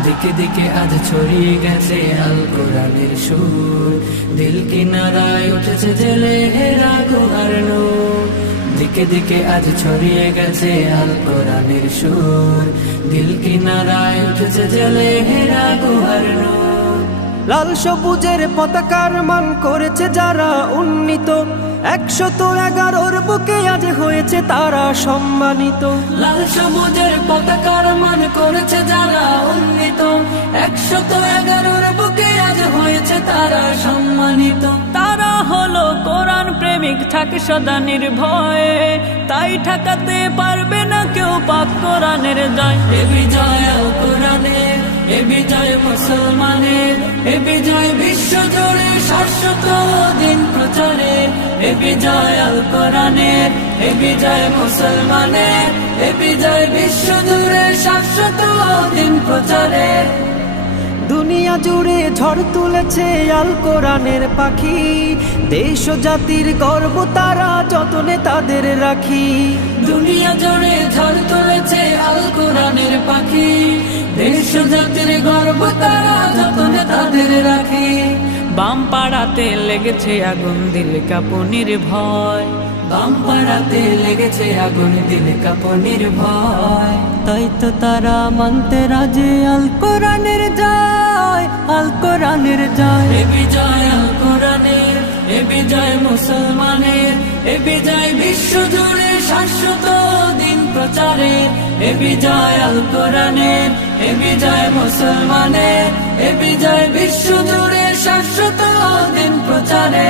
দিকে দিকে আজ ছড়িয়ে গেছে আল কোরআনের সুর, দিল কিনারায় উঠেছে জেলে হেরা গুহার নূর। দিকে দিকে আজ ছড়িয়ে গেছে আল কোরআনের সুর, দিল কিনারায় উঠেছে জেলে হেরা গুহার নূর। লাল সবুজের পতাকার মান করেছে যারা উন্নীত, 111 বুকে আজ হয়েছে তারা সম্মানিত। লাল সবুজের পতাকার মান করেছে যারা উন্নীত, 111 বুকে আজ হয়েছে তারা সম্মানিত। তারা হলো কোরআন প্রেমিক, থাকে সদা নির্ভয়ে, তাই ঠেকাতে পারবে না কেউ পাক কোরআনের জয়। এ বিজয় আল কোরআনের, এ বিজয় মুসলমানের, এ বিজয় বিশ্ব জুড়ে শাশ্বত দিন প্রচারে। এ বিজয় আল কোরআনের, এ বিজয় মুসলমানের, এ বিজয় বিশ্ব জুড়ে শাশ্বত দিন প্রচারে। দুনিয়া জুড়ে ঝড় তুলেছে আল কোরআনের পাখি, দেশ ও জাতির গর্ব তারা যতনে তাদের রাখি। দুনিয়া জুড়ে ঝড় তুলেছে আল কোরআনের পাখি, দেশ ও জাতির গর্ব তারা যতনে তাদের রাখি। বাম পাড়াতে লেগেছে আগুন, দিল কাঁপুনির ভয়। বাম পাড়াতে লেগেছে আগুন, দিল কাঁপুনির ভয়। তাই তো তারা মানতে রাজি আল কোরআনের জয়, আল কোরআনের জয়। এ বিজয় আল কোরআনের, এ বিজয় মুসলমানের, এ বিজয় বিশ্ব জুড়ে শাশ্বত দিন প্রচারে। এ বিজয় আল কোরআনের, এ বিজয় মুসলমানের, এ বিজয় বিশ্ব জুড়ে শাশ্বত দিন প্রচারে।